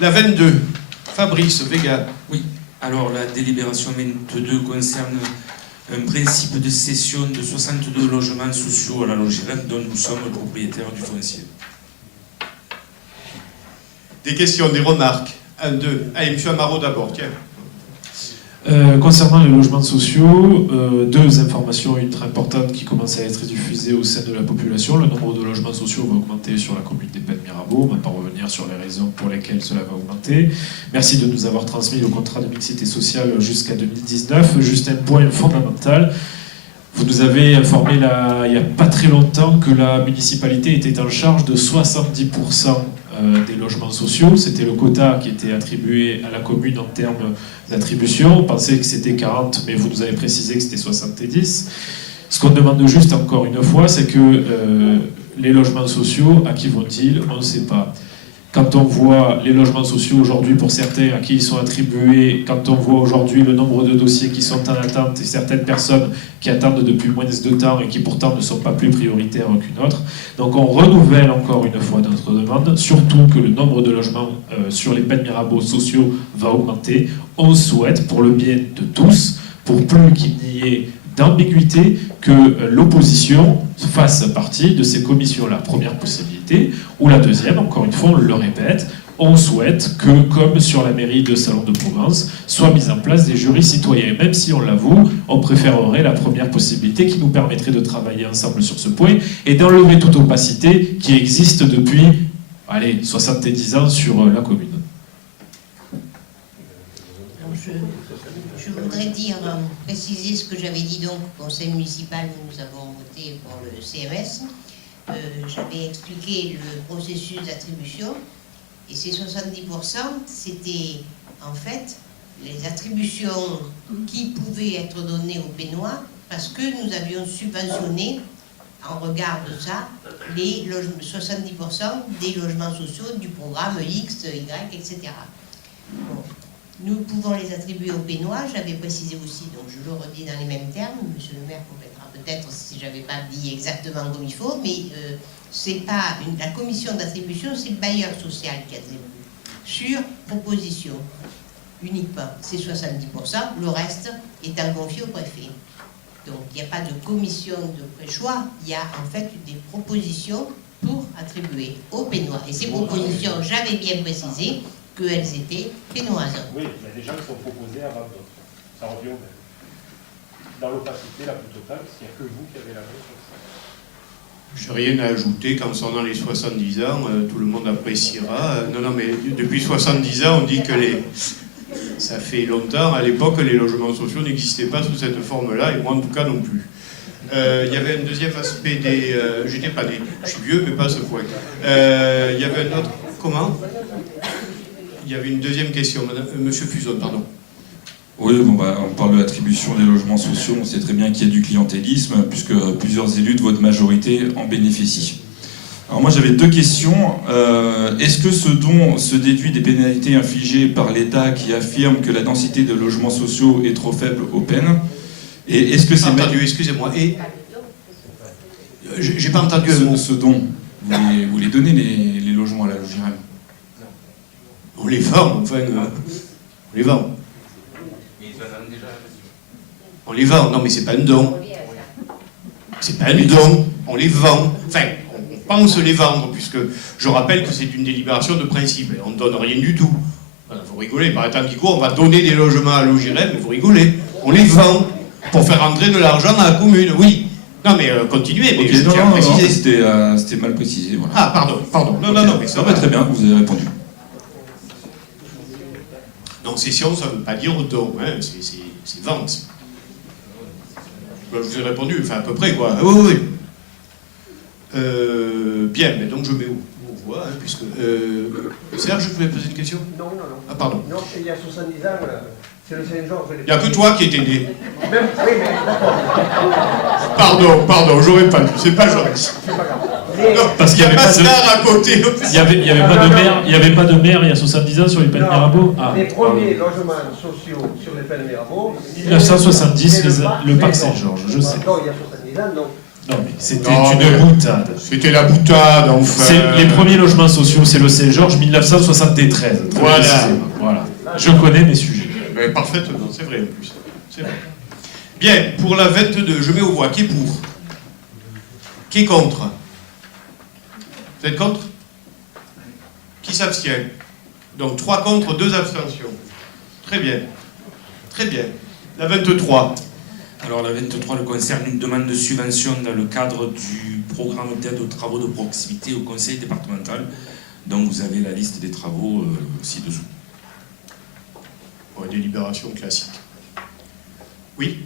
La 22, Fabrice Vega. Oui, alors la délibération 22 concerne un principe de cession de 62 logements sociaux à la Logirem dont nous sommes propriétaires du foncier. Des questions, des remarques. 1, 2. Allez, M. Amaro d'abord, tiens. Concernant les logements sociaux, deux informations ultra importantes qui commencent à être diffusées au sein de la population. Le nombre de logements sociaux va augmenter sur la commune des Pennes-Mirabeau. On ne va pas revenir sur les raisons pour lesquelles cela va augmenter. Merci de nous avoir transmis le contrat de mixité sociale jusqu'à 2019. Juste un point fondamental. Vous nous avez informé il n'y a pas très longtemps que la municipalité était en charge de 70% des logements sociaux. C'était le quota qui était attribué à la commune en termes d'attribution. On pensait que c'était 40, mais vous nous avez précisé que c'était 70. Ce qu'on demande juste encore une fois, c'est que les logements sociaux, à qui vont-ils? On ne sait pas. Quand on voit les logements sociaux aujourd'hui, pour certains à qui ils sont attribués, quand on voit aujourd'hui le nombre de dossiers qui sont en attente et certaines personnes qui attendent depuis moins de temps et qui pourtant ne sont pas plus prioritaires qu'une autre. Donc on renouvelle encore une fois notre demande, surtout que le nombre de logements sur les Pennes-Mirabeau sociaux va augmenter. On souhaite, pour le bien de tous, pour plus qu'il n'y ait d'ambiguïté, que l'opposition fasse partie de ces commissions-là. Première possibilité. Ou la deuxième, encore une fois, on le répète, on souhaite que, comme sur la mairie de Salon de Provence, soient mis en place des jurys citoyens. Même si on l'avoue, on préférerait la première possibilité qui nous permettrait de travailler ensemble sur ce point et d'enlever toute opacité qui existe depuis, 70 ans sur la commune. Je voudrais préciser ce que j'avais dit donc au conseil municipal où nous avons voté pour le CMS. J'avais expliqué le processus d'attribution et ces 70%, c'était en fait les attributions qui pouvaient être données aux Pénois parce que nous avions subventionné, en regard de ça, les 70% des logements sociaux du programme X, Y, etc. Bon. Nous pouvons les attribuer aux Pénois, j'avais précisé aussi, donc je le redis dans les mêmes termes, monsieur le maire complétera peut-être si je n'avais pas dit exactement comme il faut, mais c'est pas la commission d'attribution, c'est le bailleur social qui attribue, sur proposition, uniquement, c'est 70%, le reste étant confié au préfet. Donc il n'y a pas de commission de pré-choix, il y a en fait des propositions pour attribuer aux Pénois. Et ces propositions, j'avais bien précisé, qu'elles étaient pénoises. Oui, il y a des gens qui sont proposés avant d'autres. Ça revient au même. Dans l'opacité la plus totale, il n'y a que vous qui avez la main sur ça. Je n'ai rien à ajouter. Concernant les 70 ans, tout le monde appréciera. Non, mais depuis 70 ans, on dit que ça fait longtemps. À l'époque, les logements sociaux n'existaient pas sous cette forme-là, et moi en tout cas non plus. Il y avait un deuxième aspect des... J'étais pas né. Je suis vieux, mais pas à ce point. Il y avait un autre... Comment ? Il y avait une deuxième question, monsieur Fuson, pardon. Oui, on parle de l'attribution des logements sociaux, on sait très bien qu'il y a du clientélisme, puisque plusieurs élus de votre majorité en bénéficient. Alors moi j'avais deux questions. Est-ce que ce don se déduit des pénalités infligées par l'État qui affirme que la densité de logements sociaux est trop faible aux Pennes? Et est-ce que c'est... Entendu, excusez-moi. Et j'ai pas entendu un mot. Ce don, vous les donnez les logements à la Logirem? On les vend, enfin, on les vend. On les vend, non mais c'est pas un don. C'est pas un don, on les vend. Enfin, on pense les vendre, puisque je rappelle que c'est une délibération de principe. On ne donne rien du tout. Vous rigolez, par temps qui court, on va donner des logements à Logirem, mais vous rigolez. On les vend pour faire entrer de l'argent dans la commune, oui. Non mais continuez, mais je tiens à préciser. C'était mal précisé, voilà. Ah, pardon. Non, mais ça va. Très bien, vous avez répondu. Donc cession, ça ne veut pas dire don, hein, c'est vente. Je vous ai répondu, enfin à peu près quoi. Oui. Bien, mais donc je mets où on voit, hein, puisque... Serge, je voulais poser une question? Non. Ah, pardon. Non, il y a 70 ans, c'est le Saint-Georges. Il n'y a que toi qui étais né. Même, oui, mais d'accord. Pardon, j'aurais pas dû, c'est pas Joris. C'est pas grave. Non, parce qu'il y a pas de star à côté. Il n'y avait pas de maire il y a 70 ans sur les Pennes-Mirabeau. Les premiers logements sociaux sur les Pennes-Mirabeau. 1970, le parc Saint-Georges, je sais. Non, il y a 70 ans, donc Non, mais c'était Non, une mais- boutade. C'était la boutade, enfin. Les premiers logements sociaux, c'est le Saint-Georges, 1973. très Voilà. précisément. Voilà. Je connais mes sujets. Mais parfaitement, c'est vrai en plus. C'est vrai. Bien, pour la 22, je mets aux voix. Qui est pour? Qui est contre? Vous êtes contre? Qui s'abstient? Donc 3 contre, 2 abstentions. Très bien. Très bien. La 23. Alors la 23 elle concerne une demande de subvention dans le cadre du programme d'aide aux travaux de proximité au conseil départemental. Donc vous avez la liste des travaux ci-dessous. Bon, délibération classique. Oui.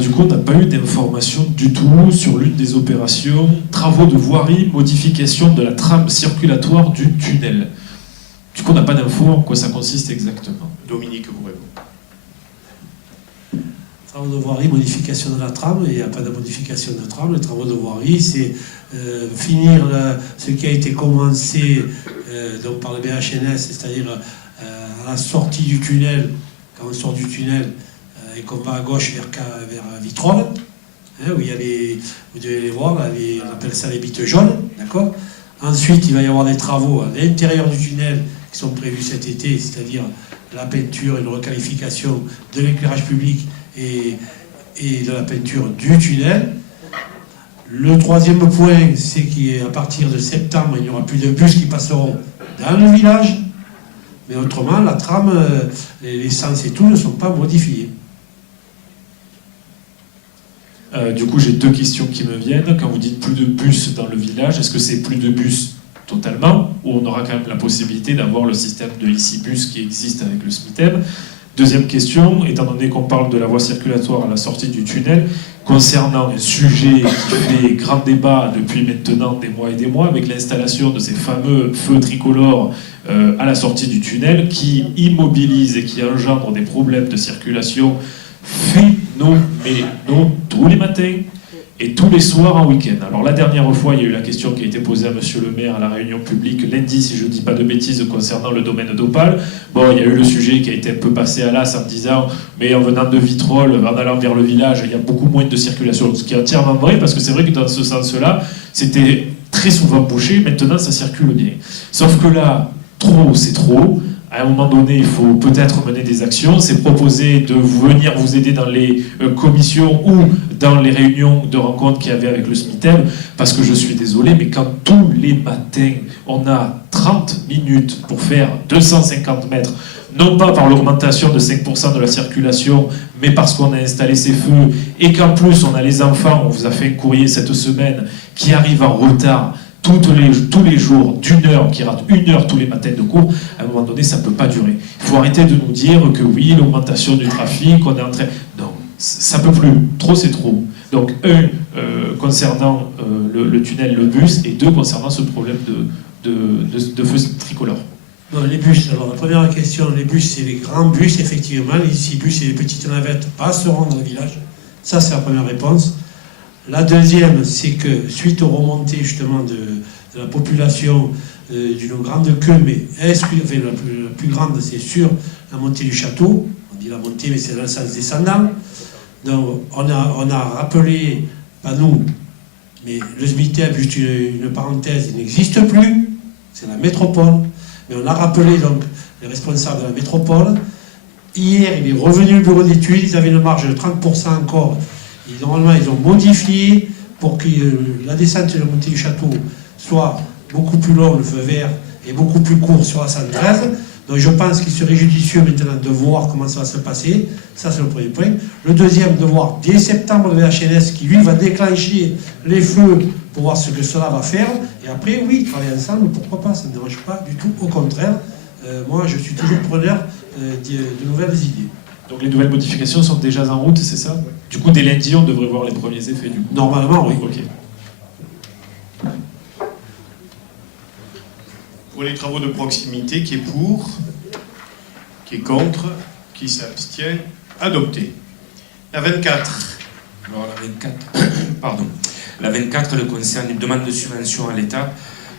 Du coup, on n'a pas eu d'informations du tout sur l'une des opérations travaux de voirie, modification de la trame circulatoire du tunnel. Du coup, on n'a pas d'infos en quoi ça consiste exactement. Dominique vous répond. Travaux de voirie, modification de la trame, il n'y a pas de modification de trame. Les travaux de voirie, c'est finir ce qui a été commencé donc par le BHNS, c'est-à-dire à la sortie du tunnel, quand on sort du tunnel et qu'on va à gauche vers Vitrolles, hein, où il y a vous devez les voir, là, on appelle ça les bites jaunes, d'accord. Ensuite, il va y avoir des travaux à l'intérieur du tunnel qui sont prévus cet été, c'est-à-dire la peinture et une requalification de l'éclairage public et de la peinture du tunnel. Le troisième point, c'est qu'à partir de septembre, il n'y aura plus de bus qui passeront dans le village, mais autrement, la trame, les sens et tout ne sont pas modifiés. Du coup, j'ai 2 questions qui me viennent. Quand vous dites plus de bus dans le village, est-ce que c'est plus de bus totalement, ou on aura quand même la possibilité d'avoir le système de ICI-bus qui existe avec le SMITEM? Deuxième question, étant donné qu'on parle de la voie circulatoire à la sortie du tunnel, concernant un sujet qui fait grand débat depuis maintenant des mois et des mois, avec l'installation de ces fameux feux tricolores à la sortie du tunnel, qui immobilisent et qui engendrent des problèmes de circulation phénoménaux tous les matins et tous les soirs en week-end. Alors la dernière fois, il y a eu la question qui a été posée à monsieur le maire à la réunion publique lundi, si je ne dis pas de bêtises, concernant le domaine d'Opale. Bon, il y a eu le sujet qui a été un peu passé à l'as en disant mais en venant de Vitrolles, en allant vers le village, il y a beaucoup moins de circulation. Ce qui est entièrement vrai, parce que c'est vrai que dans ce sens-là, c'était très souvent bouché, maintenant ça circule bien. Sauf que là, trop, c'est trop. À un moment donné, il faut peut-être mener des actions. C'est proposer de venir vous aider dans les commissions ou dans les réunions de rencontres qu'il y avait avec le SMITEM, parce que je suis désolé, mais quand tous les matins, on a 30 minutes pour faire 250 mètres, non pas par l'augmentation de 5% de la circulation, mais parce qu'on a installé ces feux, et qu'en plus on a les enfants, on vous a fait un courrier cette semaine, qui arrivent en retard, tous les jours d'une heure, qui rate 1 heure tous les matins de cours, à un moment donné, ça ne peut pas durer. Il faut arrêter de nous dire que oui, l'augmentation du trafic, on est en train... Non, ça ne peut plus. Trop, c'est trop. Donc, concernant le tunnel, le bus, et 2, concernant ce problème de feu tricolore. Non, les bus, alors la première question, les bus, c'est les grands bus, effectivement. Les ici bus et les petites navettes passeront dans le village. Ça, c'est la première réponse. La deuxième, c'est que suite aux remontées justement de la population d'une grande queue, mais la plus grande, c'est sur la montée du château. On dit la montée, mais c'est dans le sens descendant. Donc on a rappelé, pas nous, mais le SMITEM, juste une parenthèse, il n'existe plus, c'est la métropole. Mais on a rappelé donc les responsables de la métropole. Hier, il est revenu le bureau d'études, ils avaient une marge de 30% encore. Et normalement, ils ont modifié pour que la descente et la montée du château soit beaucoup plus longue, le feu vert, et beaucoup plus court sur la 113. Donc je pense qu'il serait judicieux maintenant de voir comment ça va se passer. Ça, c'est le premier point. Le deuxième, de voir dès septembre le VHNS qui, lui, va déclencher les feux pour voir ce que cela va faire. Et après, oui, travailler ensemble, pourquoi pas, ça ne me dérange pas du tout. Au contraire, moi, je suis toujours preneur de nouvelles idées. Donc les nouvelles modifications sont déjà en route, c'est ça? Du coup, dès lundi, on devrait voir les premiers effets du coup. Normalement, oui. Ok. Pour les travaux de proximité, qui est pour, qui est contre, qui s'abstient, adopté. La 24. Alors la 24, pardon. La 24 elle concerne une demande de subvention à l'État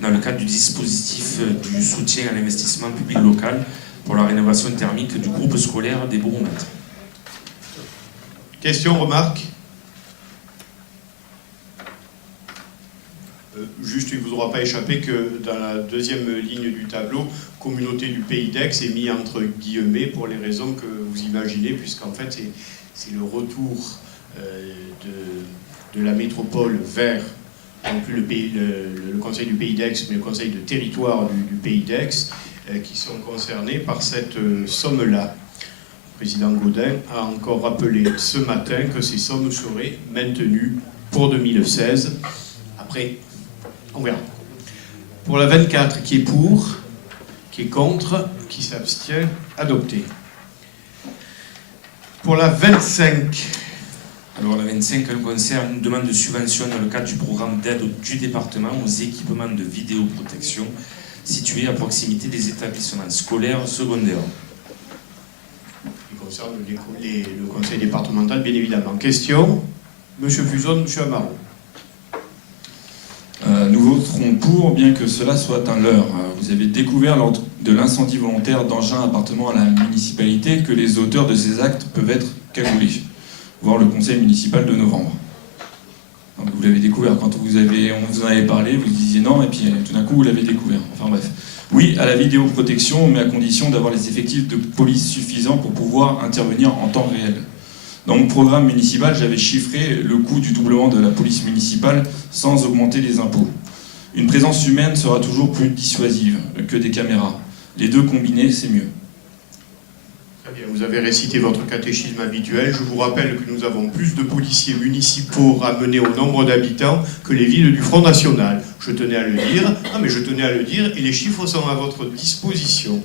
dans le cadre du dispositif du soutien à l'investissement public local pour la rénovation thermique du groupe scolaire des Bourgomettes. Question, remarque? Juste, il ne vous aura pas échappé que dans la deuxième ligne du tableau, communauté du Pays d'Aix est mis entre guillemets pour les raisons que vous imaginez, puisqu'en fait c'est le retour de la métropole vers, non plus le Conseil du Pays d'Aix, mais le Conseil de territoire du Pays d'Aix, qui sont concernés par cette somme-là. Le président Gaudin a encore rappelé ce matin que ces sommes seraient maintenues pour 2016. Après, on verra. Pour la 24, qui est pour, qui est contre, qui s'abstient, adopté. Pour la 25. Alors la 25, elle concerne une demande de subvention dans le cadre du programme d'aide du département aux équipements de vidéoprotection situés à proximité des établissements scolaires secondaires. Qui concerne le conseil départemental, bien évidemment. Question, Monsieur Fuson, Monsieur Amaro. Nous voterons pour, bien que cela soit un leurre. Vous avez découvert lors de l'incendie volontaire d'engins appartenant à la municipalité que les auteurs de ces actes peuvent être cagoulés, voire le conseil municipal de novembre. Donc vous l'avez découvert. Quand on vous en avait parlé, vous disiez non, et puis tout d'un coup vous l'avez découvert. Enfin bref. Oui à la vidéoprotection, mais à condition d'avoir les effectifs de police suffisants pour pouvoir intervenir en temps réel. Dans mon programme municipal, j'avais chiffré le coût du doublement de la police municipale sans augmenter les impôts. Une présence humaine sera toujours plus dissuasive que des caméras. Les deux combinés, c'est mieux. Très bien, vous avez récité votre catéchisme habituel. Je vous rappelle que nous avons plus de policiers municipaux ramenés au nombre d'habitants que les villes du Front National. Je tenais à le dire. Non, mais je tenais à le dire, et les chiffres sont à votre disposition.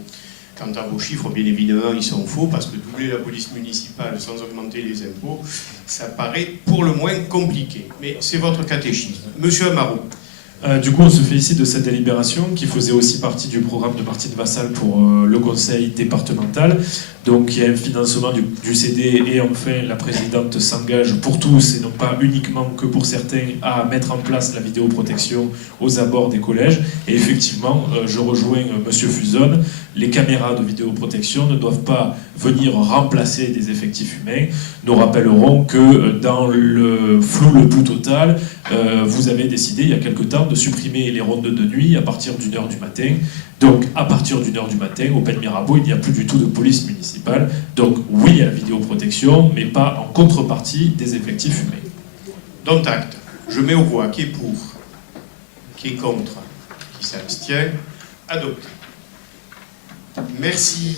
Quant à vos chiffres, bien évidemment, ils sont faux, parce que doubler la police municipale sans augmenter les impôts, ça paraît pour le moins compliqué. Mais c'est votre catéchisme. Monsieur Amaro. Du coup, on se félicite de cette délibération qui faisait aussi partie du programme de Martine Vassal pour le conseil départemental. Donc, il y a un financement du CD et enfin, la présidente s'engage pour tous et non pas uniquement que pour certains à mettre en place la vidéoprotection aux abords des collèges. Et effectivement, je rejoins Monsieur Fuson, les caméras de vidéoprotection ne doivent pas venir remplacer des effectifs humains. Nous rappellerons que dans le flou le plus total, vous avez décidé il y a quelque temps de supprimer les rondes de nuit à partir d'1h du matin. Donc, à partir d'1h du matin, au Pen Mirabeau, il n'y a plus du tout de police municipale. Donc, oui à la vidéoprotection, mais pas en contrepartie des effectifs humains. Dont acte. Je mets aux voix qui est pour, qui est contre, qui s'abstient. Adopté. Merci.